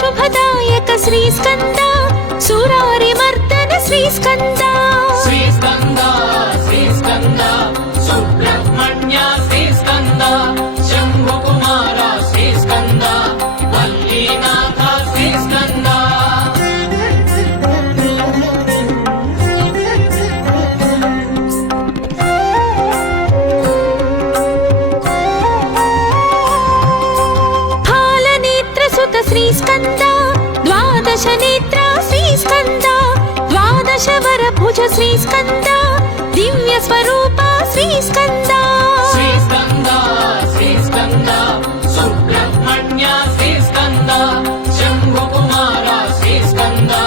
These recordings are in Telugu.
शुभदायक श्री स्कंदा सुरारि मर्दन श्री स्कंदा श्री स्कंदा सुब्रह्मण्य श्री स्कंदा शंभु कुमार श्री स्कंदा वल्लीनाथ श्री स्कंदा श्री स्कंदा द्वादश नेत्र श्री स्कंदा द्वादश वर भुज श्री स्कंदा दिव्य स्वरूप श्री स्कंदा सुब्रह्मण्य श्री स्कंदा शंभु कुमार श्री स्कंदा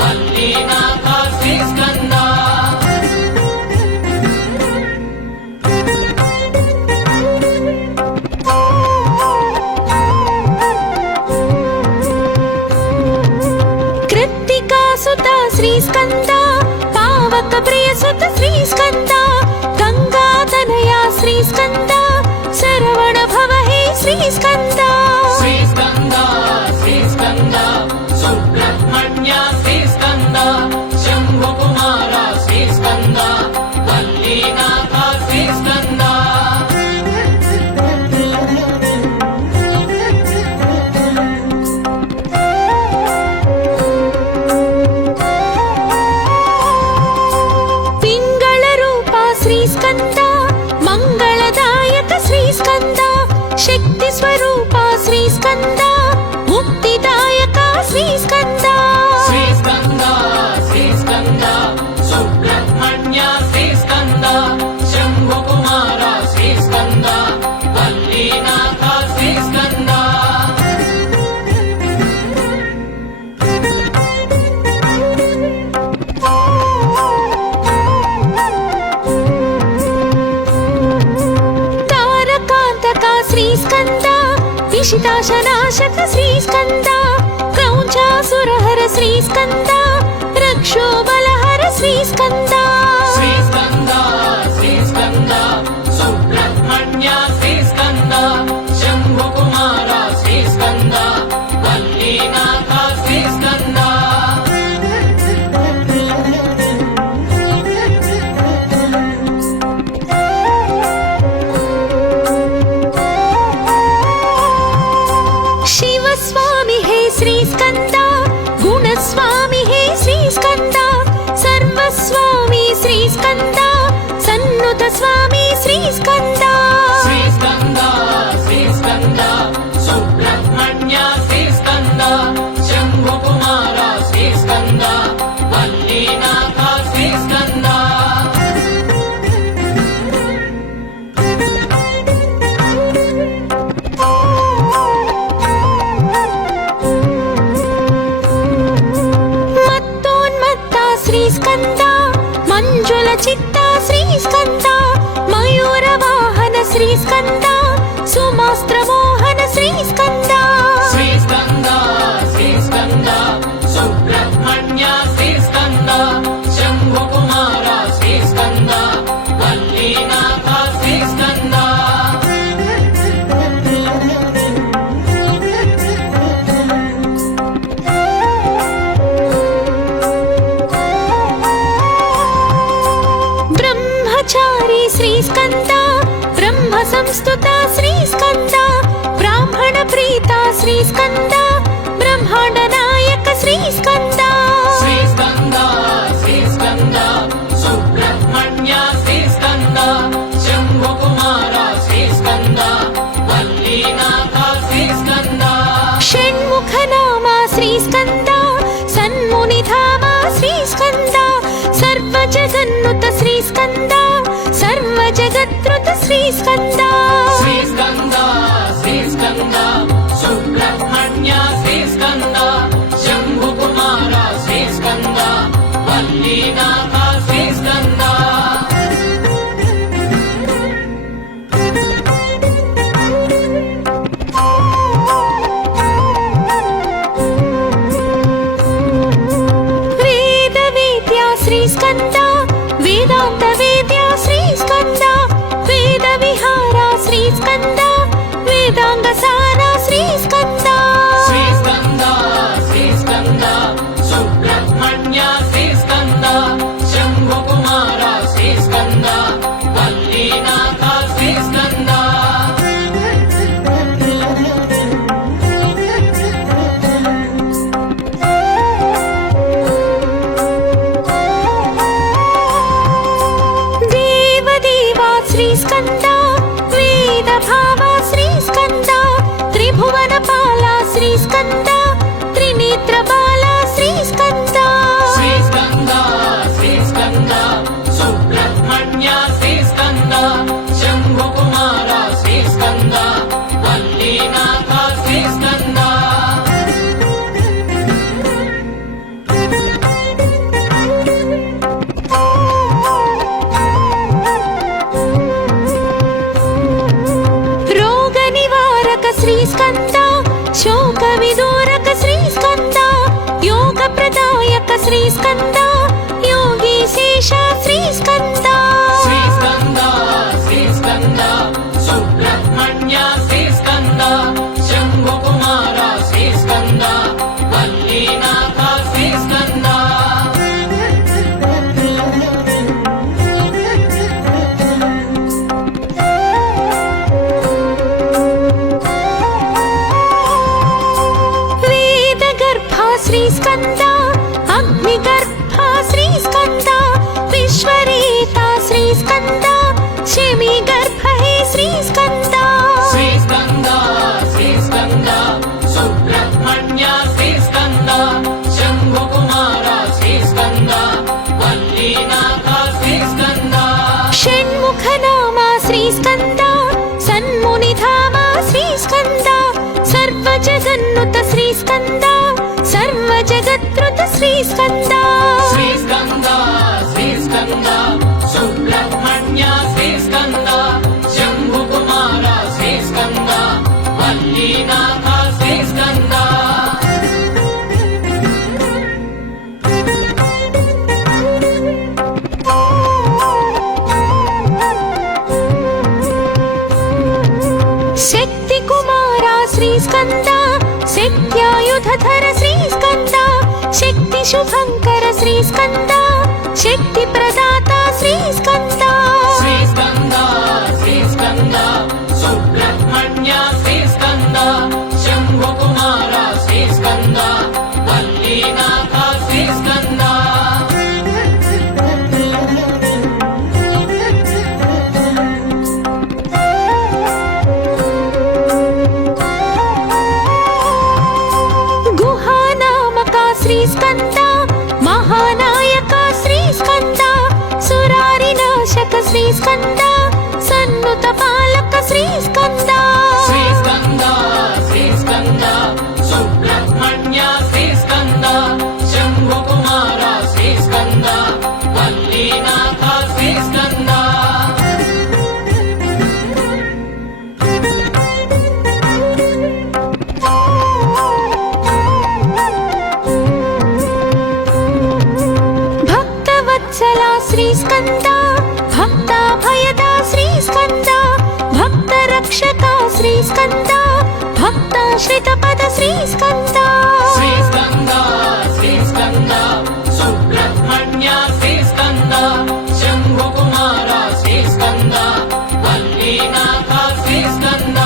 वल्लीनाथ श्री स्कंदा श्री स्कंदा पावक प्रिय सुत श्री स्कंदा गंगा तनया श्री स्कंदा सरवण भव हे श्री स्कंदा सुब्रह्मण्य श्री स्कंदा शंभु कुमार श्री स्कंदा वल्लीनाथ श्री स्कंदा शक्ति स्वरूप श्री स्कंदा मुक्तिदायक श्री स्कंदा सुब्रह्मण्य श्री स्कंदा शंभु कुमार श्री स्कंदा वल्लीनाथ श्री स्कंदा विशिताशनाशक श्री स्कंदा क्रौंचासुरहर श्री स्कंदा रक्षो बलहर श्री स्कंदा सुब्रह्मण्य श्री स्कंदा शंभु कुमार श्री स्कंदा वल्लीनाथ श्री स्कंदा श्री स्कंदा गुणस्वामी हे श्री स्कंदा सर्वस्वामी श्री स्कंदा सन्नुत स्वामी श्री स्कंदा सुब्रह्मण्य श्री स्कंदा शंभु कुमार श्री स्कंदा वल्लीनाथ श्री स्कंदा स्कंदा मंजुल चित्ता श्री स्कंदा मयूर वाहन श्री स्कंदा सुमास्त्र मोहन श्री स्कंदा सुब्रह्मण्य श्री स्कंदा शंभु कुमार श्री स्कंदा वल्लीनाथ श्री स्कंदा श्री स्कंदा ब्रह्म संस्तुता श्री स्कंदा ब्राह्मण प्रिय శ్రీస్కంద బ్రహ్మాండ నాయక శ్రీస్కంద శ్రీస్కంద శ్రీస్కంద సుబ్రహ్మణ్య శ్రీస్కంద శంభు కుమార శ్రీస్కంద వల్లీనాథ శ్రీస్కంద షణ్ముఖ నామ శ్రీస్కంద సన్మునిధామ శ్రీస్కంద సర్వ జగన్నుత శ్రీస్కంద సర్వ జగత్రుత శ్రీస్కంద శ్రీస్కంద శ్రీస్కంద సుబ్రహ్మణ్య శ్రీస్కంద శంభు కుమార శ్రీస్కంద వల్లీనాథ శ్రీస్కంద వేద వేద్య శ్రీస్కంద వేదాంత వేద్య శ్రీస్కంద వేద విహార శ్రీస్కంద వేదాంగ సార శ్రీస్కంద శ్రీస్కంద శ్రీస్కంద సుబ్రహ్మణ్య శ్రీస్కంద శంభు కుమార శ్రీస్కంద వల్లీనాథ శ్రీస్కంద దేవదేవ శ్రీస్కంద వేద భావ శ్రీస్కంద త్రిభువన పాల శ్రీస్కంద త్రినేత్ర బాల శ్రీస్కంద శ్రీస్కంద శ్రీస్కంద సుబ్రహ్మణ్య శ్రీస్కంద శంభు కుమార శ్రీస్కంద వల్లీనాథ శ్రీస్కంద రోగ నివారక శ్రీస్కంద శోక విదూరక శ్రీస్కంద యోగ ప్రదాయక శ్రీస్కంద యోగీశేష శ్రీస్కంద శ్రీస్కంద శ్రీస్కంద సుబ్రహ్మణ్య శ్రీస్కంద శంభు కుమార శ్రీస్కంద వల్లీనాథ శ్రీస్కంద వేద గర్భ శ్రీస్కంద అగ్ని గర్భ శ్రీస్కంద విశ్వరేత శ్రీస్కంద శమి గర్భ హే శ్రీస్కంద శ్రీస్కంద శ్రీస్కంద సుబ్రహ్మణ్య శ్రీస్కంద శంభు కుమార శ్రీస్కంద వల్లీనాథ శ్రీస్కంద షణ్ముఖ నామ శ్రీస్కంద సన్మునిధామ శ్రీస్కంద సర్వ జగన్నుత శ్రీస్కంద సర్వ జగత్రుత శ్రీస్కంద శ్రీస్కంద శ్రీస్కంద సుబ్రహ్మణ్య శ్రీస్కంద శంభు కుమార శ్రీస్కంద వల్లీనాథ శ్రీస్కంద శక్తి కుమార శ్రీస్కంద శక్త్యాయుధర శ్రీస్కంద శక్తి శుభంకర శ్రీస్కంద శక్తి ప్రదాత శ్రీస్కంద శ్రీస్కంద శ్రీస్కంద సుబ్రహ్మణ్య శ్రీస్కంద శంభు కుమార శ్రీస్కంద వల్లీనాథ శ్రీస్కంద గుహానామక శ్రీస్కంద మహానాయక శ్రీస్కంద సురారి నాశక శ్రీస్కంద సన్నుత పాలక శ్రీస్కంద శ్రీస్కంద శ్రీస్కంద సుబ్రహ్మణ్య శ్రీస్కంద శంభు కుమార శ్రీస్కంద వల్లీనాథ శ్రీస్కంద భక్తవత్సల శ్రీస్కంద భక్తాభయద శ్రీస్కంద భక్త రక్షక శ్రీస్కంద భక్తాశ్రిత పద శ్రీస్కంద శ్రీస్కంద శ్రీస్కంద సుబ్రహ్మణ్య శ్రీస్కంద శంభు కుమార శ్రీస్కంద వల్లీనాథ శ్రీస్కంద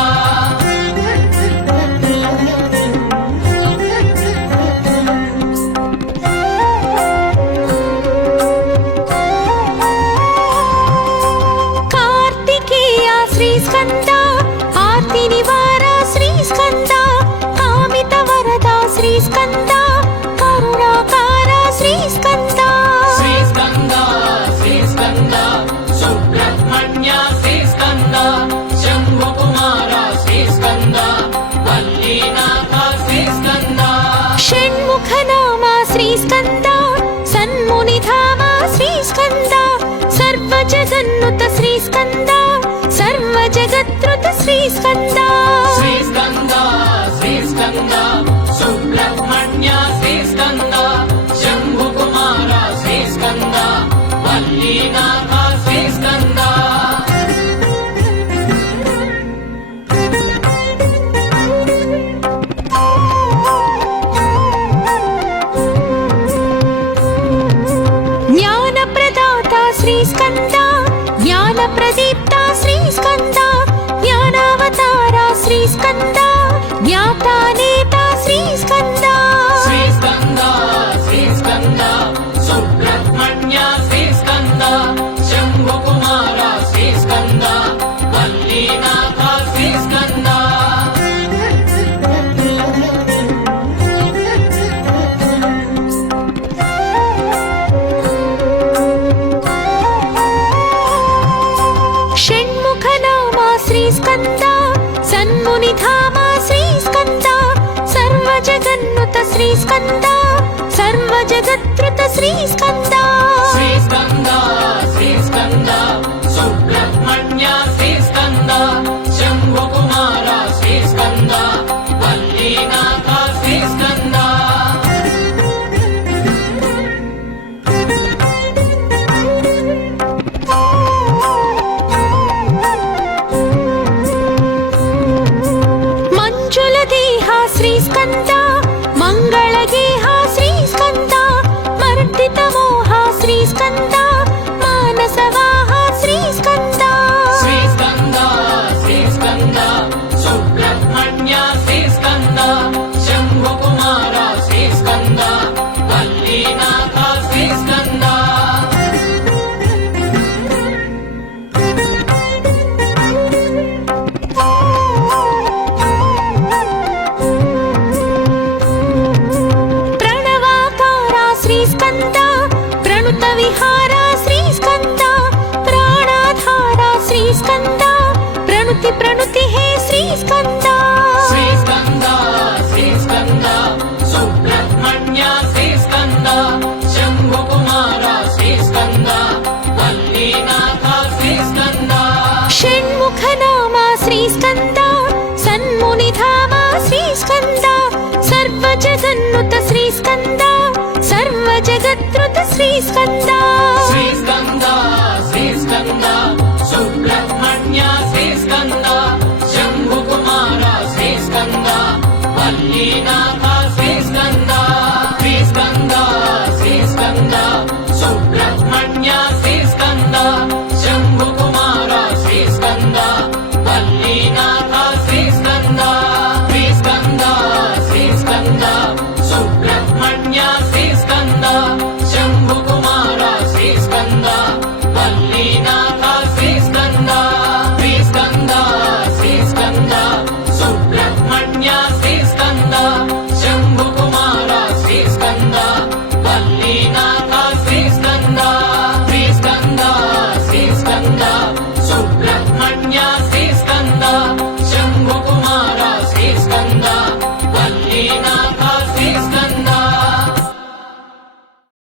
శ్రీస్కంద సర్వ జగత్కృత శ్రీస్కంద శ్రీస్కంద శ్రీస్కంద సుబ్రహ్మణ్య శ్రీస్కంద శంభుకుమార శ్రీస్కంద వల్లీనాథ శ్రీస్కంద జ్ఞానప్రదాత శ్రీస్కంద జ్ఞానప్రదీప్త శ్రీస్కంద జ్ఞానావతార శ్రీస్కంద జ్ఞాతానేత శ్రీస్కంద శ్రీస్కంద శ్రీస్కంద సుబ్రహ్మణ్య శ్రీస్కంద శంభుకుమార శ్రీస్కంద వల్లీనాథ శ్రీస్కంద షణ్ముఖనామ శ్రీస్కంద సన్మునిధామ శ్రీస్కంద సర్వ జగన్నుత శ్రీస్కంద సర్వ జగత్కృత శ్రీస్కంద శ్రీస్కంద శ్రీస్కంద సుబ్రహ్మణ్య శ్రీస్కంద శంభుకుమార శ్రీస్కంద వల్లీనాథ శ్రీస్కంద మంజుల దేహ శ్రీస్కంద మంగళగేహ శ్రీస్కంద మర్దిత మోహ శ్రీస్కంద మానసవాహ శ్రీస్కంద శ్రీస్కంద శ్రీస్కంద సుబ్రహ్మణ్య శ్రీస్కంద